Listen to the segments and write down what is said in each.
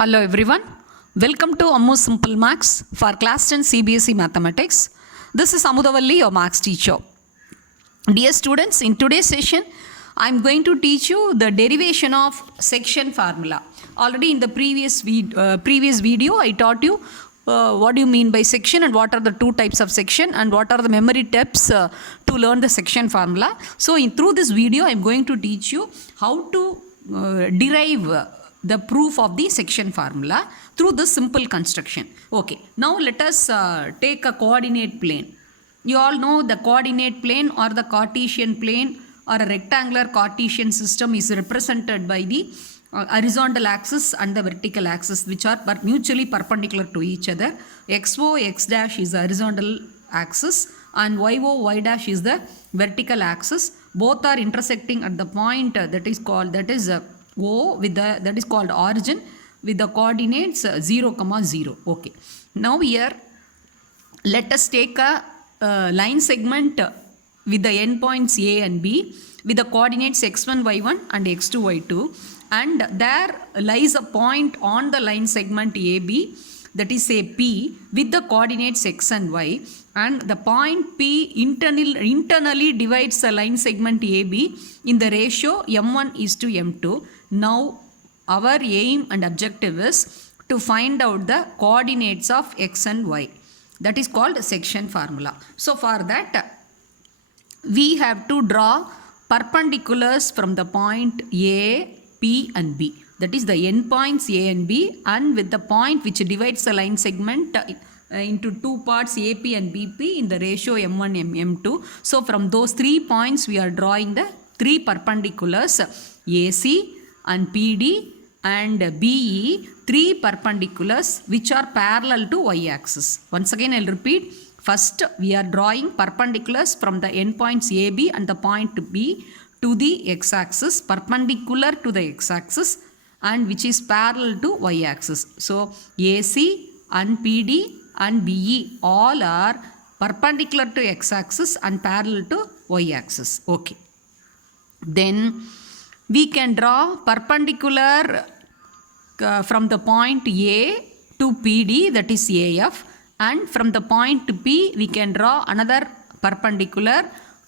Hello everyone, welcome to Ammu Simple Maths for Class 10 CBSE Mathematics. This is Amudavalli, your Maths teacher. Dear students, in today's session, I am going to teach you the derivation of section formula. Already in the previous video, I taught you what do you mean by section and what are the two types of section and what are the memory tips to learn the section formula. So through this video, I am going to teach you how to derive the proof of the section formula through this simple construction. Okay, now let us take a coordinate plane. You all know the coordinate plane or the Cartesian plane or a rectangular Cartesian system is represented by the horizontal axis and the vertical axis, which are mutually perpendicular to each other. XO, X dash is the horizontal axis and YO, Y dash is the vertical axis. Both are intersecting at the point O with the that is called origin with the coordinates 0, 0. Okay. Now here let us take a line segment with the endpoints A and B with the coordinates x1, y1 and x2, y2, and there lies a point on the line segment AB, that is say P, with the coordinates x and y, and the point P internally divides the line segment AB in the ratio m1 is to m2. Now our aim and objective is to find out the coordinates of x and y. That is called section formula. So for that we have to draw perpendiculars from the point A, P and B. That is the endpoints A and B, and with the point which divides the line segment into two parts AP and BP in the ratio m1 m2. So from those 3 points we are drawing the 3 perpendiculars AC and PD and BE, 3 perpendiculars which are parallel to y-axis. Once again I will repeat. First we are drawing perpendiculars from the endpoints AB and the point B to the x-axis, perpendicular to the x-axis and which is parallel to y-axis. So AC and PD and BE all are perpendicular to x-axis and parallel to y-axis. Okay. Then we can draw perpendicular from the point A to PD, that is AF, and from the point P we can draw another perpendicular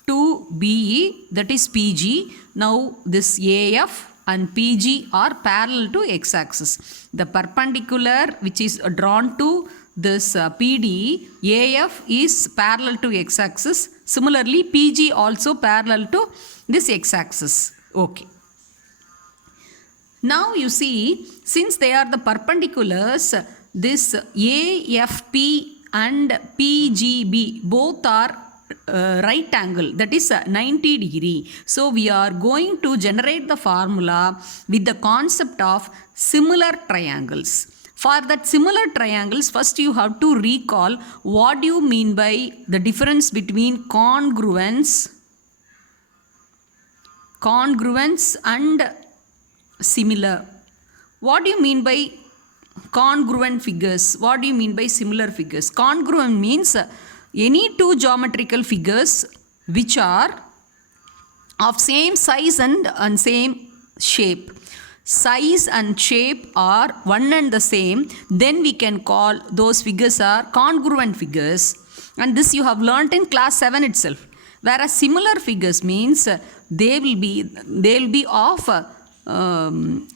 to BE, that is PG. Now this AF and PG are parallel to x-axis. The perpendicular which is drawn to this PD, AF is parallel to x-axis. Similarly, PG also parallel to this x-axis. Okay. Now you see, since they are the perpendiculars, this AFP and PGB both are right angle, that is 90 degree. So we are going to generate the formula with the concept of similar triangles. For that similar triangles, first you have to recall what do you mean by the difference between congruence and similar. What do you mean by congruent figures? What do you mean by similar figures? Congruent means any two geometrical figures which are of same size and same shape. Size and shape are one and the same, then we can call those figures are congruent figures, and this you have learnt in class 7 itself. Whereas similar figures means they will be of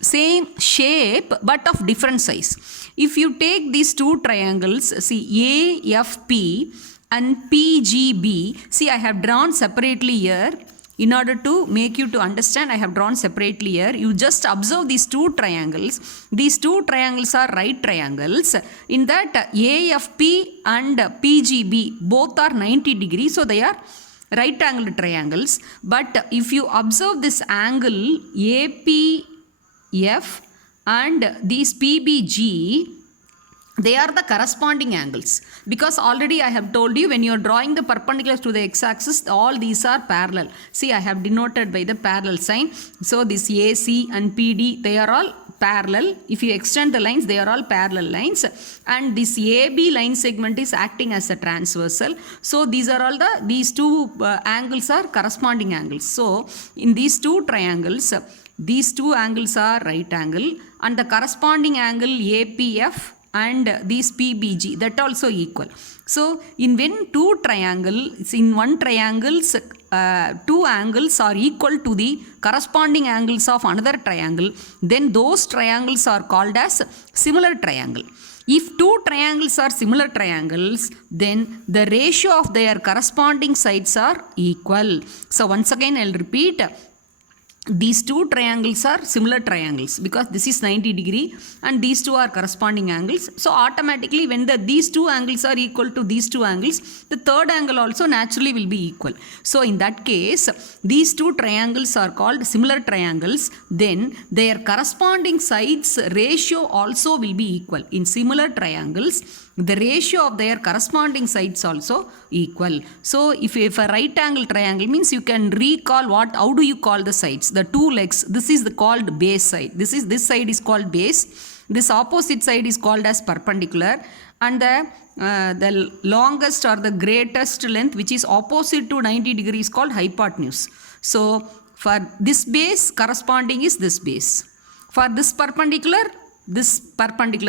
same shape but of different size. If you take these two triangles, see AFP and PGB, see I have drawn separately here. In order to make you to understand, I have drawn separately here. You just observe these two triangles. These two triangles are right triangles. In that AFP and PGB both are 90 degrees, so they are right angle triangles. But if you observe this angle APF and these PBG, they are the corresponding angles, because already I have told you when you are drawing the perpendiculars to the x-axis, all these are parallel. See, I have denoted by the parallel sign. So this AC and PD, they are all parallel. If you extend the lines, they are all parallel lines, and this AB line segment is acting as a transversal. So these are all these two angles are corresponding angles. So in these two triangles, these two angles are right angle and the corresponding angle APF and these PBG, that also equal. So in when two triangles, in one triangles, two angles are equal to the corresponding angles of another triangle, then those triangles are called as similar triangle. If two triangles are similar triangles, then the ratio of their corresponding sides are equal. So once again I'll repeat, these two triangles are similar triangles because this is 90 degree and these two are corresponding angles. So automatically when these two angles are equal to these two angles, the third angle also naturally will be equal. So in that case, these two triangles are called similar triangles. Then their corresponding sides ratio also will be equal. In similar triangles, the ratio of their corresponding sides also equal. So if a right angle triangle means, you can recall how do you call the sides? The two legs, this is called base side. This side is called base. This opposite side is called as perpendicular, and the longest or the greatest length which is opposite to 90 degrees is called hypotenuse. So for this base, corresponding is this base. For this perpendicular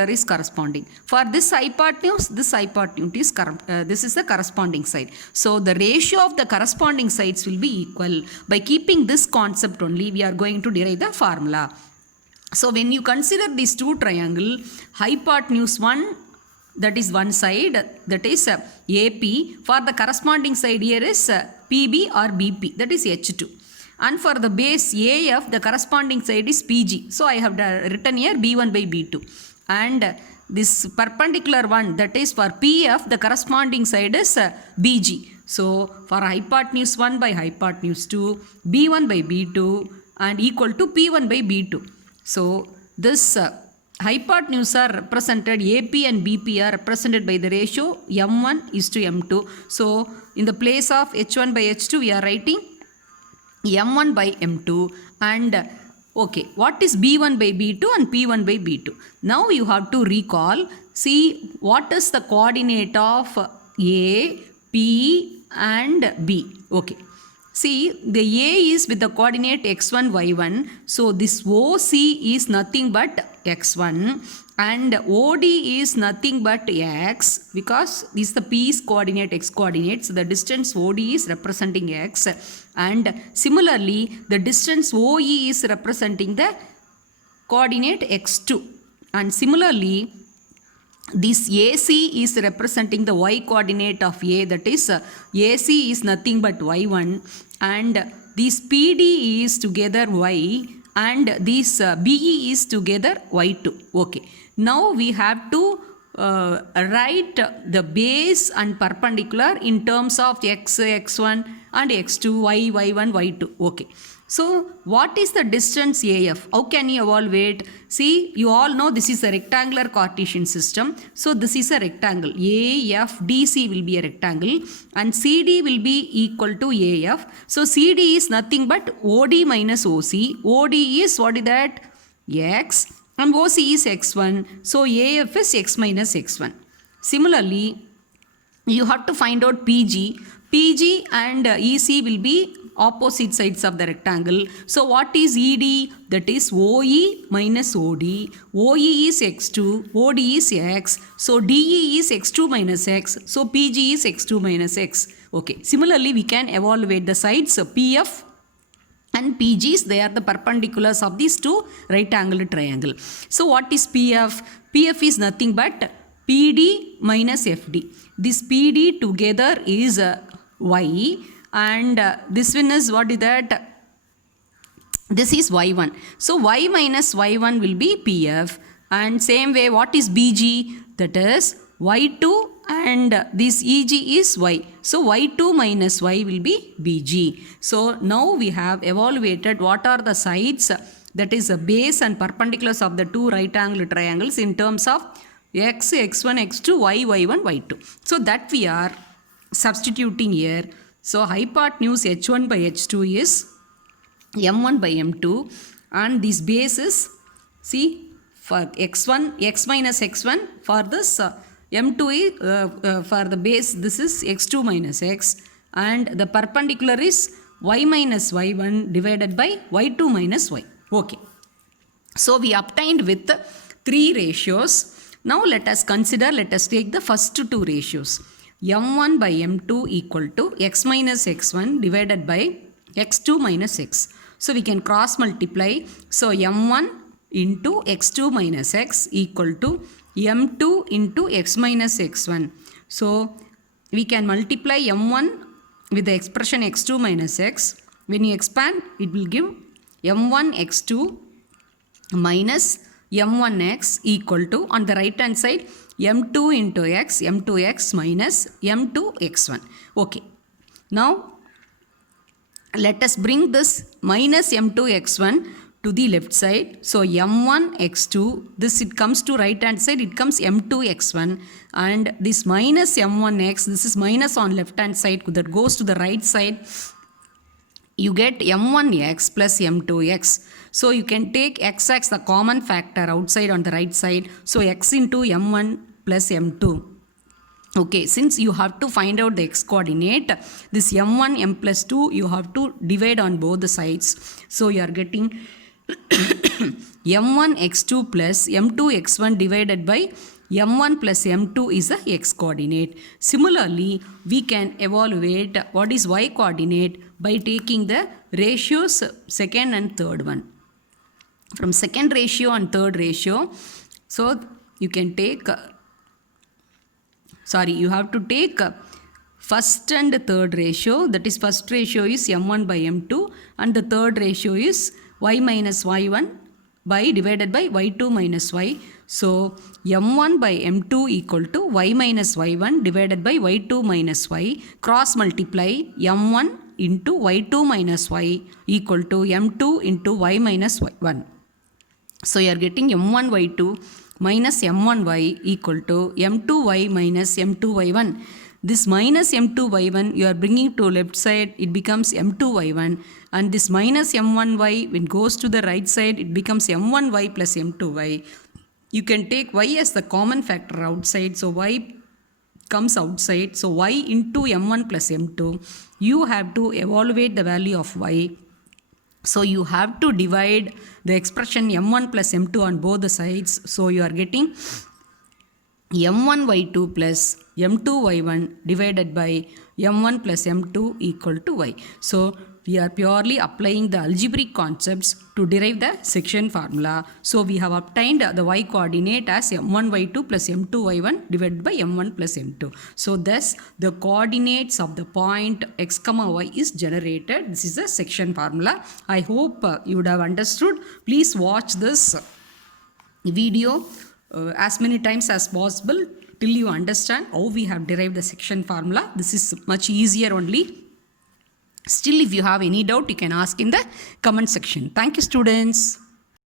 is corresponding. For this hypotenuse is this is the corresponding side. So the ratio of the corresponding sides will be equal. By keeping this concept only, we are going to derive the formula. So when you consider these two triangle, hypotenuse 1, that is one side, that is AP. For the corresponding side here is PB or BP, that is H2. And for the base AF, the corresponding side is PG. So I have written here B1 by B2. And this perpendicular one, that is for PF, the corresponding side is BG. So for hypotenuse 1 by hypotenuse 2, B1 by B2 and equal to P1 by B2. So this hypotenuse are represented, AP and BP are represented by the ratio M1 is to M2. So in the place of H1 by H2, we are writing M1 by M2. And okay, what is B1 by B2 and P1 by B2? Now you have to recall, see what is the coordinate of A, P and B. Okay, see the A is with the coordinate x1, y1. So this OC is nothing but x1 and OD is nothing but x, because this is the P's coordinate, x coordinate. So the distance OD is representing x, and similarly the distance OE is representing the coordinate x2, and similarly this AC is representing the y coordinate of A, that is AC is nothing but y1, and this PD is together y, and this BE is together y2. Okay, now we have to write the base and perpendicular in terms of x, x1 and x2, y, y1, y2. Okay, so what is the distance AF? How can you evaluate? See, you all know this is a rectangular Cartesian system. So this is a rectangle. AFDC will be a rectangle and CD will be equal to AF. So CD is nothing but OD minus OC. OD is, what is that? X, and OC is x1. So AF is x minus x1. Similarly, you have to find out PG. PG and EC will be opposite sides of the rectangle. So what is ED? That is OE minus OD. OE is x2, OD is x. So DE is x2 minus x. So PG is x2 minus x. Okay. Similarly, we can evaluate the sides PF and PGs. They are the perpendiculars of these two right angled triangle. So what is PF? PF is nothing but PD minus FD. This PD together is Y, and this one is, what is that? This is y1. So y minus y1 will be PF, and same way what is BG? That is y2 and this EG is y. So y2 minus y will be BG. So now we have evaluated what are the sides, that is the base and perpendiculars of the two right angle triangles in terms of x, x1, x2, y, y1, y2. So that we are substituting here. So hypotenuse h1 by h2 is m1 by m2, and this base is, see, for x1, x minus x1, for this m2 is, for the base this is x2 minus x, and the perpendicular is y minus y1 divided by y2 minus y. Okay. So we obtained with 3 ratios. Now let us take the first 2 ratios. M1 by M2 equal to x minus x1 divided by x2 minus x. So we can cross multiply. So M1 into x2 minus x equal to M2 into x minus x1. So we can multiply M1 with the expression x2 minus x. When you expand, it will give M1 x2 minus m1x equal to, on the right hand side, m2 into x, m2x minus m2x1. Okay. Now, let us bring this minus m2x1 to the left side. So, m1x2, this it comes to right hand side, it comes m2x1, and this minus m1x, this is minus on left hand side, that goes to the right side. You get m1x plus m2x. So you can take x the common factor outside on the right side. So x into m1 plus m2. Okay, since you have to find out the x coordinate, this m1, m plus 2, you have to divide on both the sides. So you are getting m1 x2 plus m2 x1 divided by m1 plus m2 is the x coordinate. Similarly, we can evaluate what is y coordinate by taking the ratios second and third one. From second ratio and third ratio, so you can take, you have to take first and third ratio. That is, first ratio is m1 by m2 and the third ratio is y minus y1 by divided by y2 minus y. So m1 by m2 equal to y minus y1 divided by y2 minus y. Cross multiply m1 into y2 minus y equal to m2 into y minus y1. So you are getting m1 y2 minus m1 y equal to m2 y minus m2 y1. This minus m2 y1 you are bringing to left side, it becomes m2 y1, and this minus m1 y, when it goes to the right side, it becomes m1 y plus m2 y. You can take y as the common factor outside, so y comes outside, so y into m1 plus m2. You have to evaluate the value of y. So you have to divide the expression m1 plus m2 on both the sides. So you are getting m1 y2 plus m2 y1 divided by m1 plus m2 equal to y. So we are purely applying the algebraic concepts to derive the section formula. So we have obtained the y coordinate as m1 y2 plus m2 y1 divided by m1 plus m2. So thus the coordinates of the point x comma y is generated. This is the section formula. I hope you would have understood. Please watch this video as many times as possible till you understand how we have derived the section formula. This is much easier only. Still, if you have any doubt, you can ask in the comment section. Thank you, students.